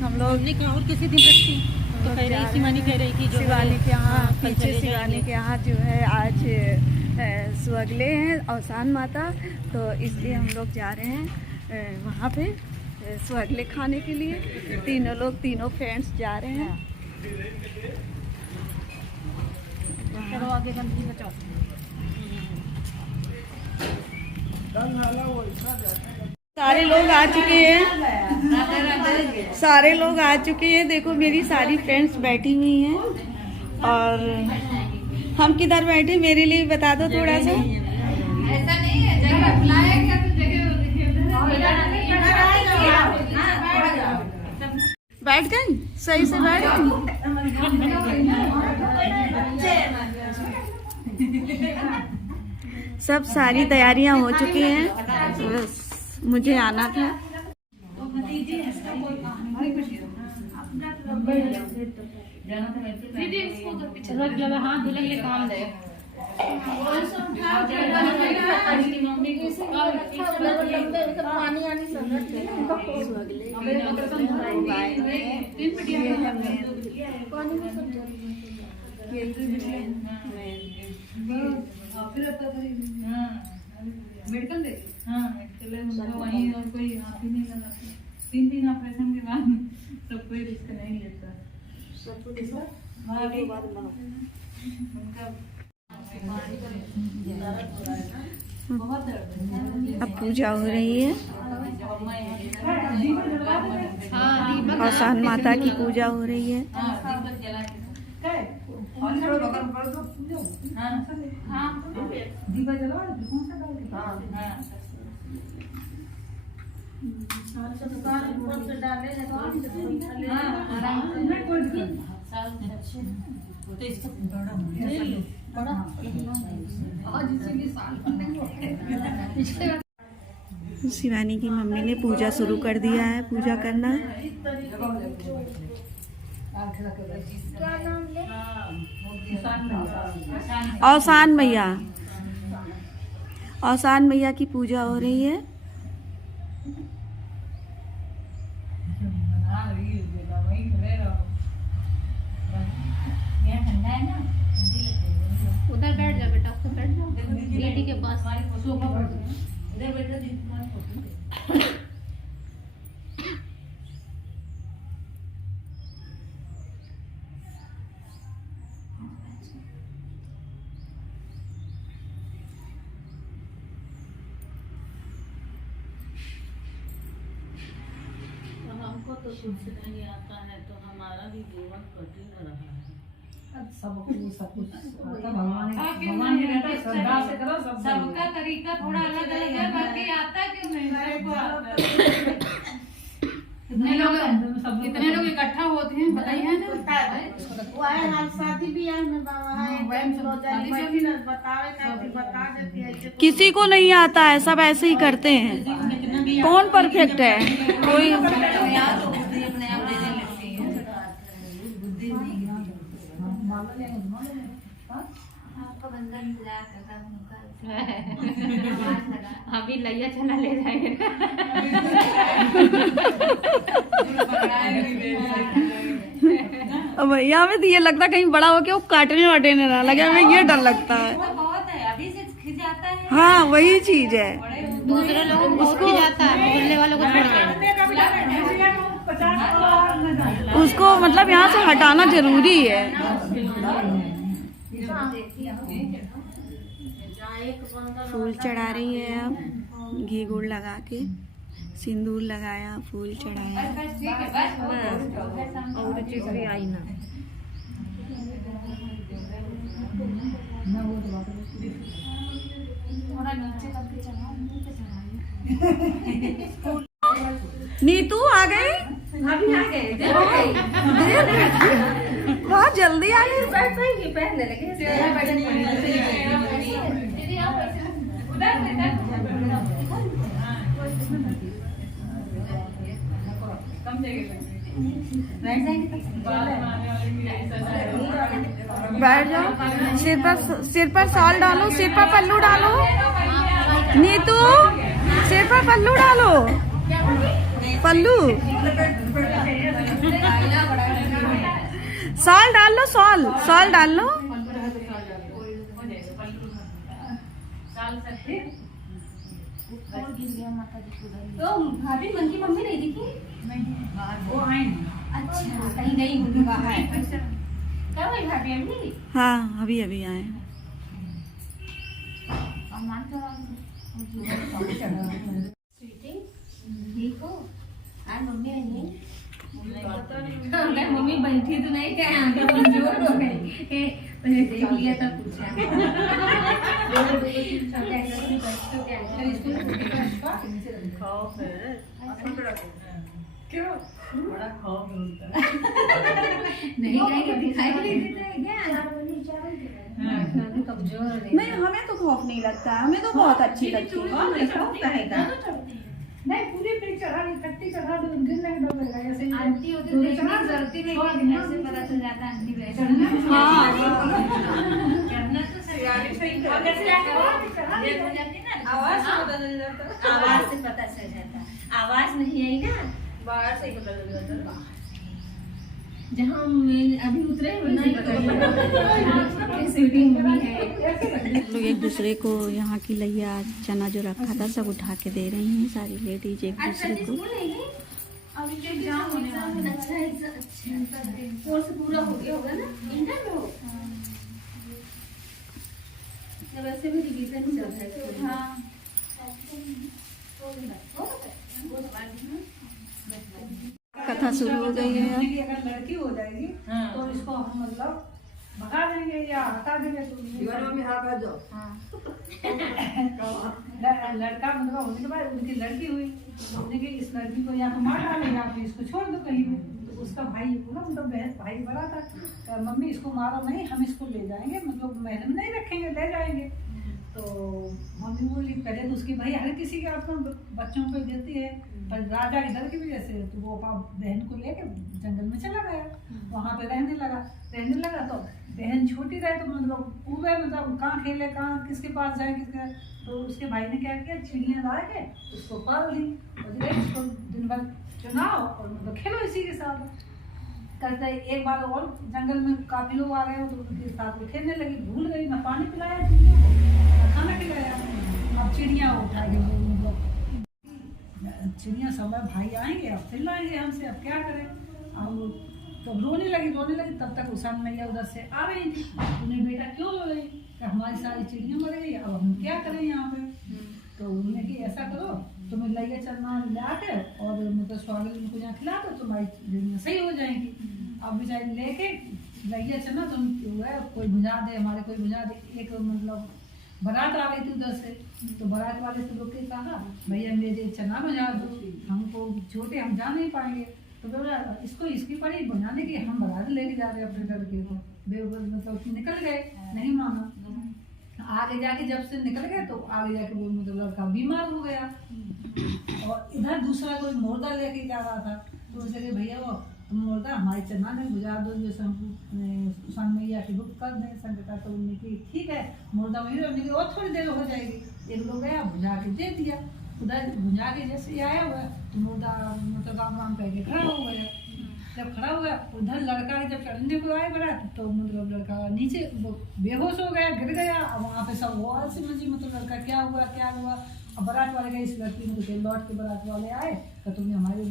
हम लोग और किसी दिन रखती तो कह रही शिवानी कह रही कि जो शिवानी के यहाँ पीछे शिवानी के यहाँ जो है आज सुअगले हैं अवसान माता, तो इसलिए हम लोग जा रहे हैं वहाँ पे सुअगले खाने के लिए। तीनों फ्रेंड्स जा रहे हैं। चलो आगे गंदगी बचाओ। सारे लोग आ चुके हैं, सारे लोग आ चुके हैं। देखो मेरी सारी फ्रेंड्स बैठी हुई हैं और हम किधर बैठे मेरे लिए बता दो थोड़ा सा। ऐसा नहीं है, जगह बुलाएगा तो बैठ गई, सही से बैठ गई। सब सारी तैयारियां हो चुकी हैं, बस मुझे आना था। हाँ दुल्हन काम दे मेडिकल दे। हाँ मेडिकल वहीं और कोई हाथ ही नहीं लगाती। 3 ऑपरेशन के बाद सब कोई रिस्क नहीं लेता। अब पूजा हो रही है, अवसान माता की पूजा हो रही है। शिवानी की मम्मी ने पूजा शुरू कर दिया है, पूजा करना। अवसान मैया, अवसान मैया की पूजा हो रही है। उधर बैठ जा बेटा, उधर बैठ जाओ बेटी के पास। हमको तो कुछ नहीं आता है, तो हमारा भी जीवन कठिन रहा है। सबका तरीका थोड़ा अलग अलग है, बाकी आता क्यों नहीं? कितने लोग इकट्ठा होते हैं बताइए ना। शादी ब्याह में किसी को नहीं आता है, सब ऐसे ही करते हैं। कौन परफेक्ट है? कोई अभी लैया चना ले जाएंगे। अब यहाँ में तो ये लगता कहीं बड़ा हो के वो काटने वाटने ना लगे, हमें ये डर लगता है। बहुत है, अभी से खिंच जाता है। हाँ वही चीज है, दूसरे लोगों को खिंच जाता है, बोलने वालों को छोड़ के। उसको मतलब यहाँ से हटाना जरूरी है। फूल चढ़ा रही है, अब घी गुड़ लगा के सिंदूर लगाया, फूल चढ़ाया। और चीज भी आई ना। नीतू आ गई, अभी आ गए बहुत जल्दी आ गई। पहनने लगे। बैठ जाओ, सिर पर शॉल डालो, सिर पर पल्लू डालो। नीतू सिर पर पल्लू डालो। पल्लू सॉल डाल लो, सॉल डाल लो। तो भाभी मन की मम्मी नहीं दिखी? वो आए अच्छा, कहीं गई होगी बाहर। क्या हुई भाभी अभी? हाँ अभी अभी आए। स्वीटी, ठीक हो? आज मम्मी आई नहीं? मम्मी बैठी तो नहीं क्या? कमजोर हो गई। मैंने देख लिया तब पूछा। क्यों बड़ा खौफ होता है। नहीं कहीं दिखाई नहीं देता है क्या? कमजोर हो गई। नहीं हमें तो खौफ नहीं लगता, हमें तो बहुत अच्छी लगती है। नहीं पूरी पे चढ़ा दी, कट्टी चढ़ा दी, गिरने का डर लगा ऐसे ही। आंटी होती तो देखने की जरूरत ही नहीं, ऐसे पता चल जाता आंटी वैसे। हाँ करना तो सही सही और कैसे ये हो जाती ना, आवाज से पता चल जाता है। आवाज से पता चल जाता। आवाज नहीं आई ना, बाहर से ही पता चल जाता है। जहाँ अभी उतरे नहीं शूटिंग हुई है। लोग एक दूसरे को यहाँ की लैया चना जो रखा था सब उठा के दे रही हैं सारी लेडीज एक दूसरे को। अभी तो एग्जाम होने वाला है। अच्छा कोर्स पूरा हो गया होगा ना, इंटर में हो। वैसे भी रिवीजन चल रहा है। हाँ कथा शुरू हो गई है। अगर लड़की हो जाएगी तो इसको हम मतलब भगा देंगे या हटा देंगे तो लड़का मतलब होने के बाद उनकी लड़की हुई, होने की इस लड़की को या तो मार डाले या फिर इसको छोड़ दो कहीं पे। तो उसका भाई बोला, मतलब बहन भाई बड़ा था, मम्मी इसको मारो नहीं, हम इसको ले जाएंगे, मतलब महल में नहीं रखेंगे, ले जाएंगे। तो मम्मी बोली पहले तो उसकी भाई हर किसी के अपने बच्चों को देती है, पर राजा इधर की वजह से तो वो बहन को लेके जंगल में चला गया, वहाँ पे रहने लगा। तो बहन छोटी रहे तो मतलब पूरे मतलब कहाँ खेले, कहाँ किसके पास जाए, किसके। तो उसके भाई ने क्या किया, चिड़िया ला के उसको पाल दी और उसको दिन भर चुनाव और मतलब खेलो इसी के साथ। करते एक बार और जंगल में काफी लोग आ गए तो उनके साथ वो खेलने लगी, भूल गई ना पानी पिलाया चिड़िया को, ना खाना खिलाया। अब चिड़िया उठा के मतलब चिड़िया समय भाई आएंगे अब फिर लाएंगे हमसे, अब क्या करें। अब तो रोने लगी। तब तक उषान मैया उधर से आ रही थी। उन्हें बेटा क्यों रो रही, हमारी सारी चिड़िया मर गई, अब हम क्या करें यहाँ पे। तो उन्होंने कि ऐसा करो, तुम्हें लैया चना ला के और मतलब स्वागत उनको यहाँ खिला दो, तुम्हारी चिड़िया सही हो जाएंगी। अब बेचारी लेके लैया चना तुम कोई बुझा दे, हमारे कोई बुझा दे। एक मतलब बारात आ गई थी उधर से, तो बारात वाले से लोग के कहा भैया मेरे चना बुझा दो, हमको छोटे हम जा नहीं पाएंगे। तो बोला इसको इसकी पड़ी बनाने की, हम बारात लेके जा रहे हैं अपने लड़के को। मतलब निकल गए, नहीं माना। आगे जाके जब से निकल गए तो आगे जाके वो मतलब लड़का बीमार हो गया और इधर दूसरा कोई मुर्दा लेके जा रहा था। तो उनसे कहे भैया वो तुम मुर्दा हमारी चना ने बुझा दो, जो उषान मैया की बुक कर दें संगता। तो उन्होंने की ठीक है मुर्दा वही रहने और थोड़ी देर हो जाएगी। एक लोग गया बुझा के दे दिया, उधर बुझा के जैसे ही आया हुआ तो मुर्दा मतलब राम कह के खड़ा हो गया। जब खड़ा हुआ उधर लड़का जब चढ़ने को आए बड़ा तो मतलब लड़का नीचे बेहोश हो गया, गिर गया। अब वहाँ पे सब हुआ समझी मतलब लड़का क्या हुआ। अब बारात वाले गए, इस लड़की में तो लौट के बारात वाले आए तो तुमने हमारे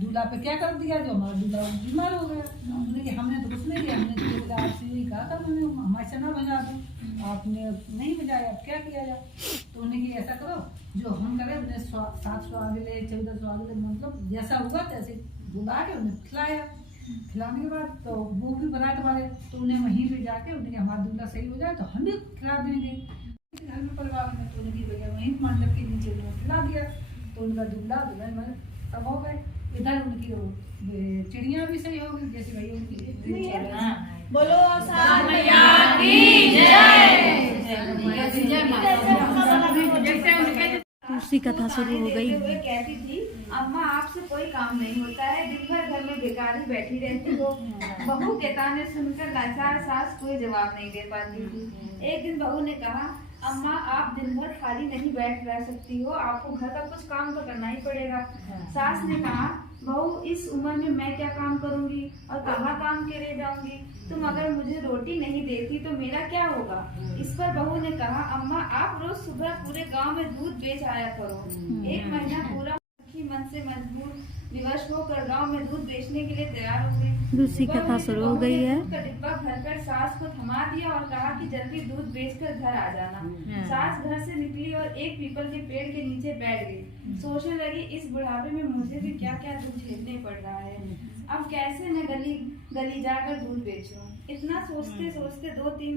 दूल्हा पे क्या कर दिया, जो हमारा दूल्हा बीमार हो गया। हमने हमने तो कुछ नहीं किया, हमने तो आपसे यही कहा था, मैंने हमारे चना बजा दो, आपने नहीं बजाया, अब क्या किया जाए। तो उन्हें कि ऐसा करो जो हम करें, उन्हें 7 स्वागले 14 स्वागले मतलब जैसा हुआ तैसे बुला के उन्हें खिलाया। खिलाने के बाद तो वो भी बारात वाले तो उन्हें वहीं पे जाके उन्हें हमारा दूल्हा सही हो जाए तो हम भी खिला देंगे घर में परिवार में। तो उनकी भैया वहीं मंडप के नीचे उन्हें खिला दिया। तो उनका दूल्हा दुल्हन सब हो गए। इधर उनकी चिड़िया भी सही हो गई, जैसे भैया उनकी बोलो दूसरी कथा शुरू हो गई। कहती थी अम्मा आपसे कोई काम नहीं होता है, दिन भर घर में बेकार ही बैठी रहती हो। बहू के ताने सुनकर लाचार सास कोई जवाब नहीं दे पाती थी। एक दिन बहू ने कहा अम्मा आप दिन भर खाली नहीं बैठ रह सकती हो, आपको घर का कुछ काम तो करना ही पड़ेगा। सास ने कहा बहू इस उम्र में मैं क्या काम करूंगी और कहाँ काम के रह जाऊंगी, तुम अगर मुझे रोटी नहीं देती तो मेरा क्या होगा। इस पर बहू ने कहा अम्मा आप रोज सुबह पूरे गांव में दूध बेच आया करो। एक महीना पूरा मन से मजबूर विवश होकर गांव में दूध बेचने के लिए तैयार हो गई। दूसरी कथा शुरू हो गई है। का डिब्बा भरकर सास को थमा दिया और कहा कि जल्दी दूध बेचकर घर आ जाना। सास घर से निकली और एक पीपल के पेड़ के नीचे बैठ गई। सोचने लगी इस बुढ़ापे में मुझे भी क्या क्या दुख झेलने पड़ रहा है, अब कैसे मैं गली जाकर दूध बेचूं। इतना सोचते सोचते दो तीन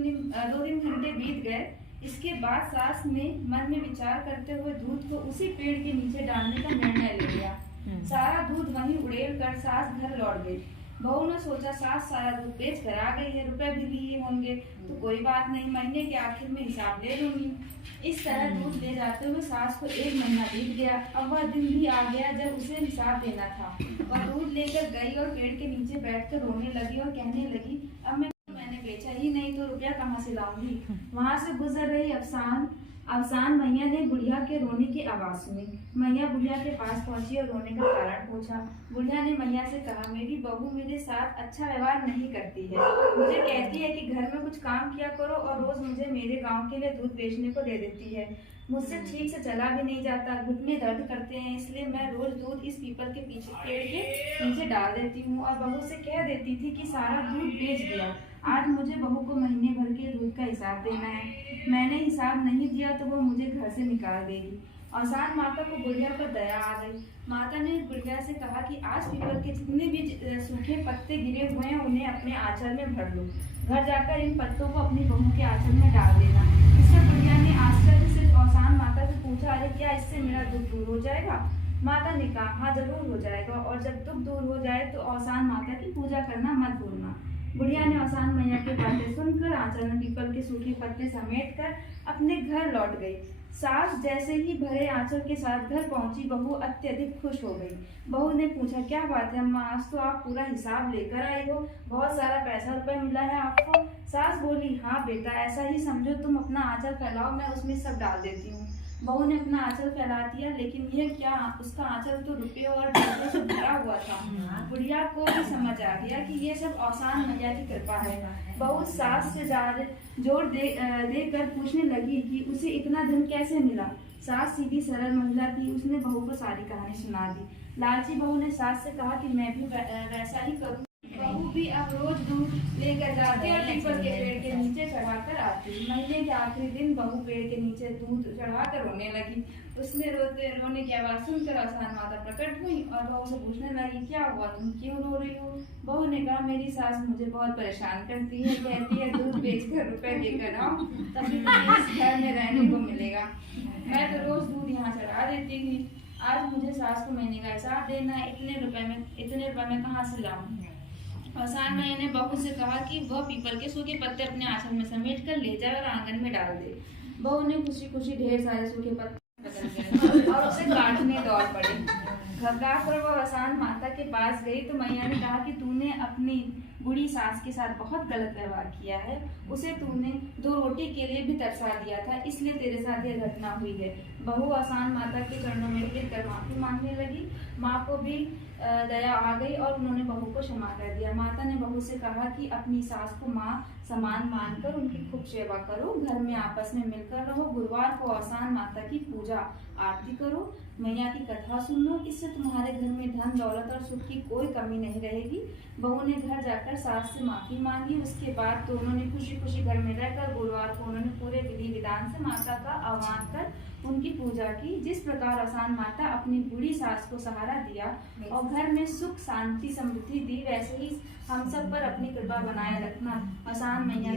घंटे बीत गए। इसके बाद सास ने मन में विचार करते हुए दूध को उसी पेड़ के नीचे डालने का निर्णय ले लिया। सारा दूध वहीं उड़ेल कर सास घर लौट गई। बहू ने सोचा सास सारा दूध बेच कर आ गई है, रुपए भी लिए होंगे तो कोई बात नहीं, महीने के आखिर में हिसाब ले लूंगी। इस तरह दूध ले जाते हुए सास को 1 महीना बीत गया। अब वह दिन भी आ गया जब उसे हिसाब देना था। वह दूध लेकर गई और पेड़ के नीचे बैठकर रोने लगी और कहने लगी अब मैंने बेचा ही नहीं तो रुपया कहाँ से लाऊंगी। वहां से गुजर रही अफसान मैया ने बुढ़िया के रोने की आवाज सुनी। मैया बुढ़िया के पास पहुंची और रोने का कारण पूछा। बुढ़िया ने मैया से कहा मेरी बहू मेरे साथ अच्छा व्यवहार नहीं करती है, मुझे कहती है कि घर में कुछ काम किया करो और रोज मुझे मेरे गांव के लिए दूध बेचने को दे देती है। मुझसे ठीक से चला भी नहीं जाता, घुटने दर्द करते हैं, इसलिए मैं रोज दूध इस पीपल के पीछे पेड़ के नीचे डाल देती हूँ और बहू से कह देती थी कि सारा दूध बेच दिया। आज मुझे बहू को महीने भर के दूध का हिसाब देना है, मैंने हिसाब नहीं दिया तो वो मुझे घर से निकाल देगी। अफसान माता को बुढ़िया पर दया आ गई। माता ने बुढ़िया से कहा कि आज पीपल के जितने भी सूखे पत्ते गिरे हुए हैं उन्हें अपने आंचल में भर लो, घर जाकर इन पत्तों को अपनी बहू के आंचल में डाल देना। इससे बुढ़िया ने आश्चर्य से अफसान माता से पूछा अरे क्या इससे मेरा दुख दूर हो जाएगा। माता ने कहा हाँ जरूर हो जाएगा, और जब दुख दूर हो जाए तो अफसान माता की पूजा करना मत भूलना। बुढ़िया ने अफसान मैया की बातें सुनकर आंचल में पीपल के सूखे पत्ते समेट कर अपने घर लौट गई। सास जैसे ही भरे आंचल के साथ घर पहुंची बहू अत्यधिक खुश हो गई। बहू ने पूछा क्या बात है अम्मा, आज तो आप पूरा हिसाब लेकर आई हो, बहुत सारा पैसा रुपए मिला है आपको। सास बोली हाँ बेटा ऐसा ही समझो, तुम अपना आंचल फैलाओ मैं उसमें सब डाल देती हूँ। बहू ने अपना आंचल फैला दिया, लेकिन यह क्या, उसका आंचल तो रुपयों और ढोलों से भरा हुआ था। बुढ़िया को भी समझ आ गया कि ये सब अफसान मैया की कृपा है। बहू सास से जोर देकर पूछने लगी कि उसे इतना धन कैसे मिला। सास सीधी सरल महिला थी, उसने बहू को सारी कहानी सुना दी। लालची बहू ने सास से कहा कि मैं भी वैसा ही करूँ। बहू भी अब रोज दूध लेकर जाती और पीपल के पेड़ के नीचे चढ़ाकर आती। महीने के आखिरी दिन बहू पेड़ के नीचे दूध चढ़ाकर रोने लगी। उसने रोने की आवाज सुनकर अफसान माता प्रकट हुई और बहू से पूछने लगी क्या हुआ, तुम क्यों रो रही हो। बहू ने कहा मेरी सास मुझे बहुत परेशान करती है, कहती है दूध बेचकर रुपए लेकर आओ तभी तुम्हें इस घर में रहने को मिलेगा। मैं तो रोज दूध यहाँ चढ़ा देती थी, आज मुझे सास को महीने का हिसाब देना है, इतने रुपए में कहाँ से लाऊं। अफसान मैया ने बहू से कहा कि वह पीपल के सूखे पत्ते अपने आंचल में समेट कर ले जाए और आंगन में डाल दे। बहू ने खुशी खुशी ढेर सारे सूखे पत्ते और उसे काटने दौड़ पड़ी। घबरा कर वह अफसान माता के पास गई तो मैया ने कहा कि तूने अपनी बूढ़ी सास के साथ बहुत गलत व्यवहार किया है, उसे तूने 2 रोटी के लिए भी तरसा दिया था, इसलिए तेरे साथ यह घटना हुई है। बहू अफसान माता के चरणों में गिरकर माफी मांगने लगी। माँ को भी दया आ गई और उन्होंने बहू को क्षमा कर दिया। माता ने बहू से कहा कि अपनी सास को माँ समान मानकर उनकी खूब सेवा करो, घर में आपस में मिलकर रहो, गुरुवार को अफसान माता की पूजा आरती करो, मैया की कथा सुन लो, इससे तुम्हारे घर में धन दौलत और सुख की कोई कमी नहीं रहेगी। बहू ने घर जाकर सास से माफी मांगी। उसके बाद दोनों ने खुशी खुशी घर में रहकर गुरुवार को उन्होंने पूरे विधि विधान से माता का आह्वान कर उनकी पूजा की। जिस प्रकार अफसान माता अपनी बूढ़ी सास को सहारा दिया और घर में सुख शांति समृद्धि दी, वैसे ही हम सब पर अपनी कृपा बनाए रखना। अफसान मैया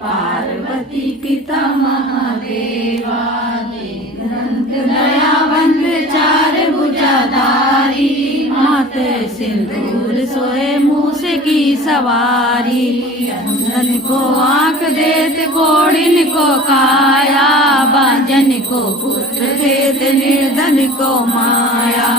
पार्वती पिता महादेवा दयावंत सिंदूर सोए मूस की सवारी, नंदन को आंख देत कोड़िन को काया, बाजन को पुत्र देत निर्धन को माया।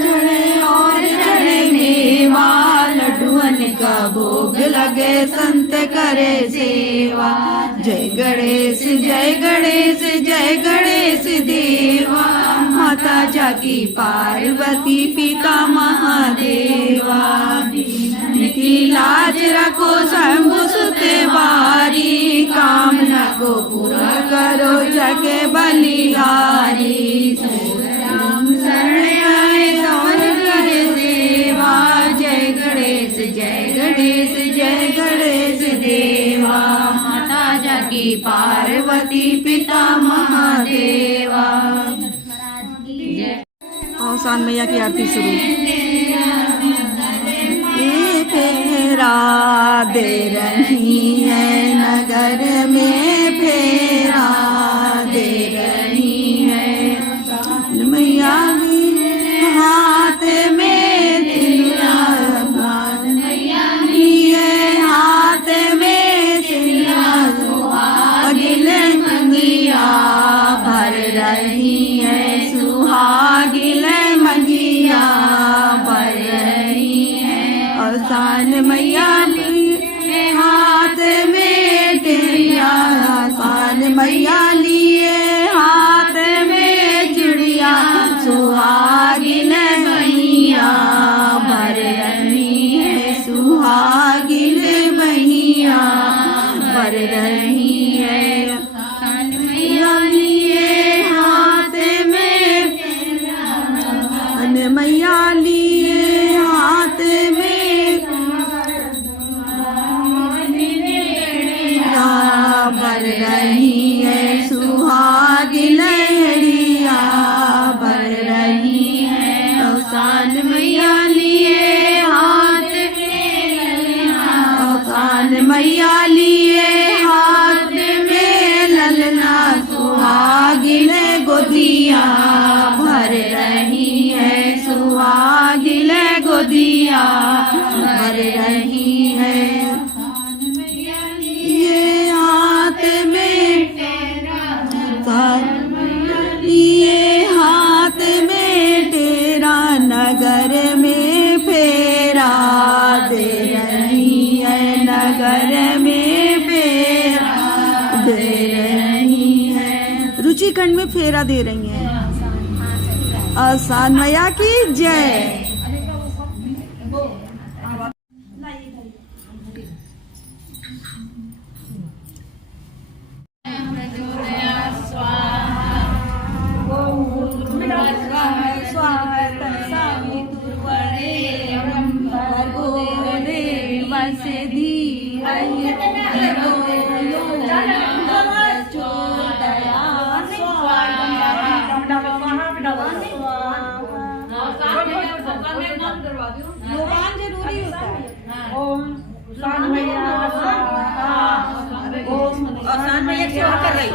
चढ़े और चढ़े मेवा, लड्डुअन का भोग लगे संत करे सेवा। जय गणेश जय गणेश जय गणेश देवा, माता जाकी पार्वती पिता महादेवा। की लाज रखो शंभु सुते बारी, कामना को पूरा करो जगे बलिहारी। शरण आए और करे देवा, जय गणेश जय गणेश जय गणेश देवा। माता जाकी पार्वती पिता महादेवा। औसान मैया की आरती शुरू। ये फेरा दे रही है नगर में, फेरा दे रही है मैया हाथ में तिलया, हाथ में तिलया, अगिले मंगिया भर रही है, सुहागिले मंगिया भर रही है। औसान मैया हाथ में टेरिया, औसान मैया लिए हाथ में चिड़िया, सुहागिले मैया भर रही है, सुहागिले मैया भर रही है। मैया लिए हाथ में, मैया लिए हाथ में भर रही है, सुहागिले लड़िया भर रही है। औसान मैया लिए हाथ में, औसान मैया लिए हाथ में ललना, सुहागिले गोदिया भर रही है, सुहागिले गोदिया भर रही है। ये हाथ में, ये हाथ में तेरा नगर में फेरा दे रही है, नगर में फेरा दे रही है। रुचिखंड में फेरा दे रही है। औसान मैया की जय। औसान मैया की सेवा कर रही।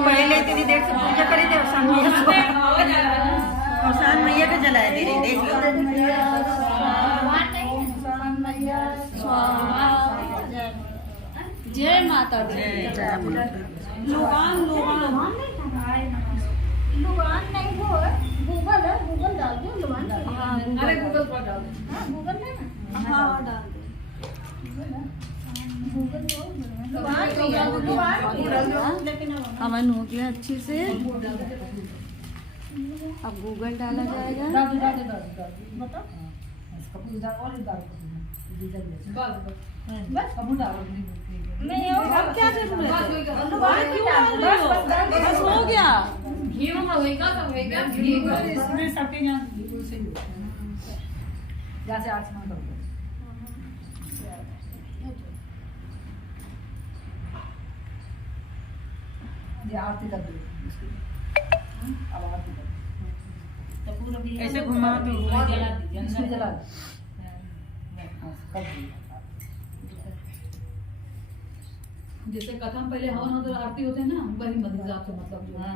पहले तेरी देख से पूजा करी थे, औसान मैया को जलाए दे रही, देख लो। जय माता दी। लुबान नहीं हो, गूगल है, गूगल डाल दो लुबान। अरे गूगल पर डाल दो। हाँ गूगल है ना, हाँ डाल दो। हवन हो गया अच्छे से, अब गूगल डाला जाएगा। अब क्या जरूरत है? बस हो गया। इसमें सबके यहाँ जैसे आचमन करो। आरती कर दो, अब आरती कर ऐसे घुमा दो, जला जैसे कथम पहले हवन होते आरती होते हैं ना, वही मत हिसाब से मतलब जो है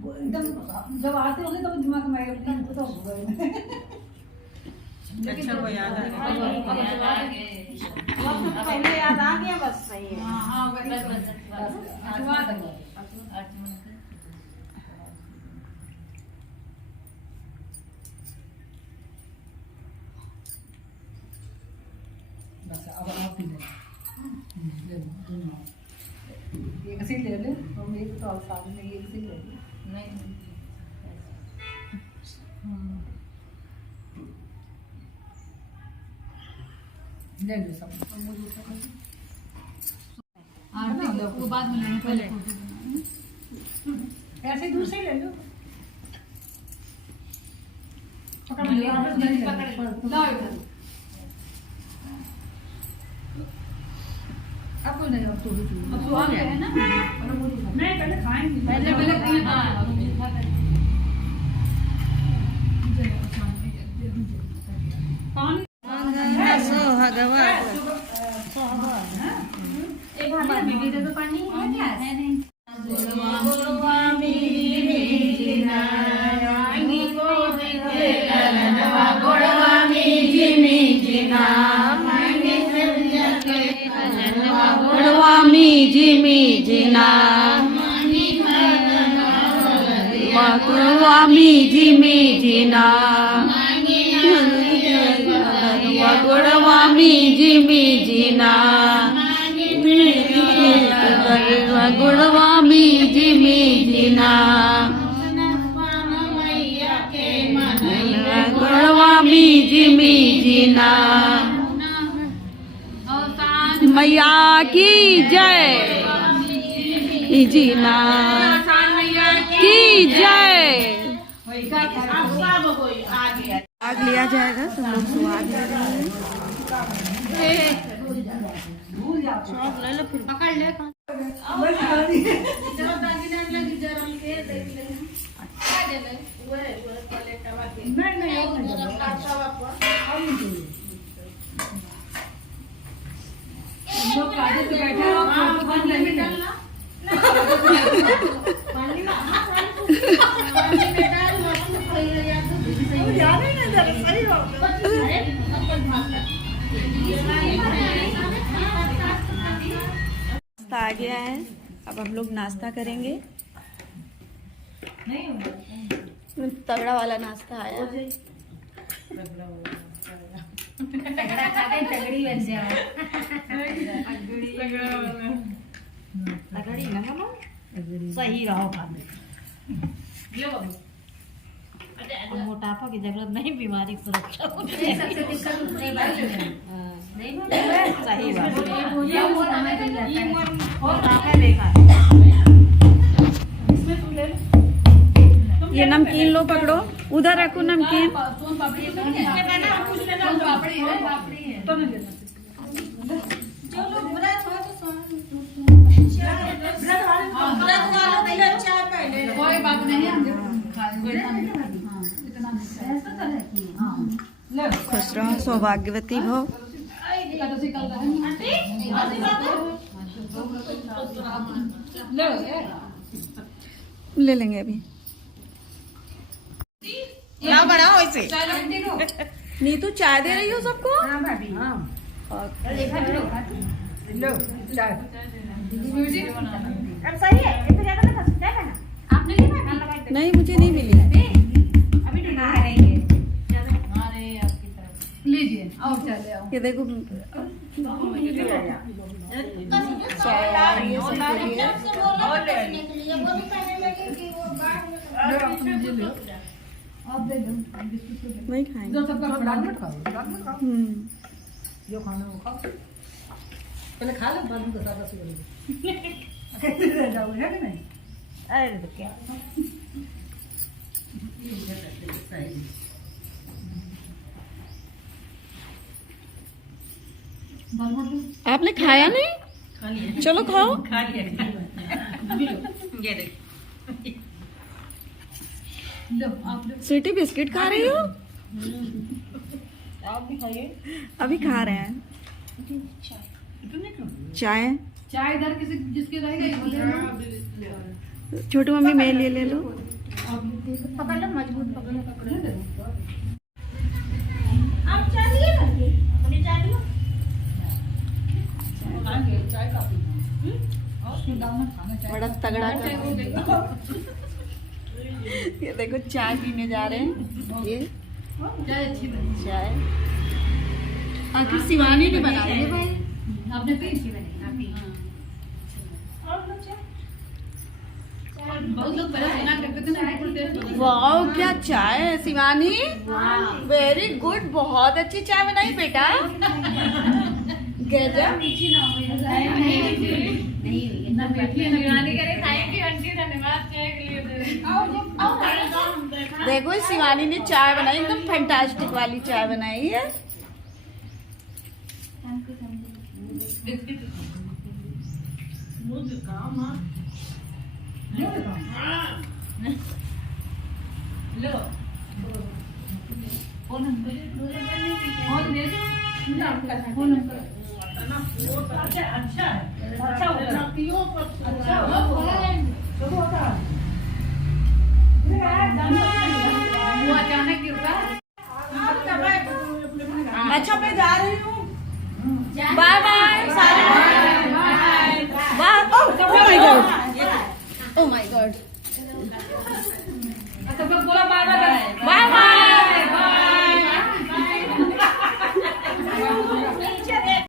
वो एकदम जब आते होंगे तब दिमाग में आएगा तो अच्छा वो याद आ गया। पहले याद आ गया बस सही है। हाँ वही बस अब आप पी ले एक से ले ले और मेरे तो साथ में एक से ले ले नहीं ले ले सब आरती वो बाद में लेना पहले ऐसे दूसरे ले लो पकड़ ले लाओ इधर अब कोई नहीं अब तो आ गया है ना नहीं पहले खाएंगे पहले पानी गुड़वामी जिमी जिना गुड़वामी जिमी जिना गुड़वामी जिमी जिना गुड़वामी जिमी जिना गुड़वामी जिमी जिना मैया की जय जीना की जय। आग लिया जाएगा, सब लोग स्वाद ले रहे हैं। पकड़ ले लोग काजे पे बैठे हो फोन नहीं डालना पानी में डाल मत पहले याद तो याद है ना जरा सही हो अरे नाश्ता आ गया है, अब हम लोग नाश्ता करेंगे। तगड़ा वाला नाश्ता आया है। तगड़ी बन जाओ तगड़ी ना मामा सही रहो खाने और मोटापा की जरूरत नहीं, बीमारी की सुरक्षा सबसे दिक्कत नहीं सही ये नमकीन लो, पकड़ो, उधर रखो नमकीन। कोई बात नहीं खुश रहो, सौभाग्यवती भव। ले लेंगे अभी। बनाओ ऐसे। नीतू चाय दे रही हो सबको? हाँ भाभी हाँ लो चाय अब सही है, इतना ज्यादा ना खा ना आपने नहीं खाना नहीं, मुझे नहीं मिली। अभी ढूंढा है नहीं अरे आपकी तरफ लीजिए और चले आओ ये देखो आप दे दो वही खाएंगे। जो सबका रात में खाओ जो खाना वो खाओ, पहले खा लो बाद में तो सादा से कैसे रह जाओगे है कि नहीं? अरे तो क्या आपने खाया नहीं? चलो खाओ। खा लिया ये देख लो आप लो स्वीटी बिस्किट खा रही हो? आप भी खाइए। अभी खा रहे हैं चाय। चाय इधर किसी जिसके रहेगा ये ले लो। छोटू मम्मी मैं ले लो। पकड़ लो, मजबूत पकड़ लो। आप चलिए करके अपनी चाय लो। चाय का खाना बड़ा तगड़ा का ये देखो चाय पीने जा रहे हैं। ये चाय अच्छी बनी। चाय आखिर शिवानी ने बनाई है भाई। आपने पी? अच्छी बनी। बहुत लोग पहले मना करते थे ना बिल्कुल टेस्ट होता है। वाह क्या चाय है शिवानी, वेरी गुड, बहुत अच्छी चाय बनाई बेटा। गजब। इतना मीठी है ना। देखो शिवानी ने चाय बनाई, एकदम फैंटास्टिक वाली चाय बनाई है। लो फोन नंबर दे दो। फोन नंबर अच्छा है। अच्छा होगा। अच्छा होगा। वो अचानक गिरता। अच्छा मैं जा रही हूँ, बाय बाय सारे। बाय। Oh my God. अच्छा बोला बाय बाय। Bye bye.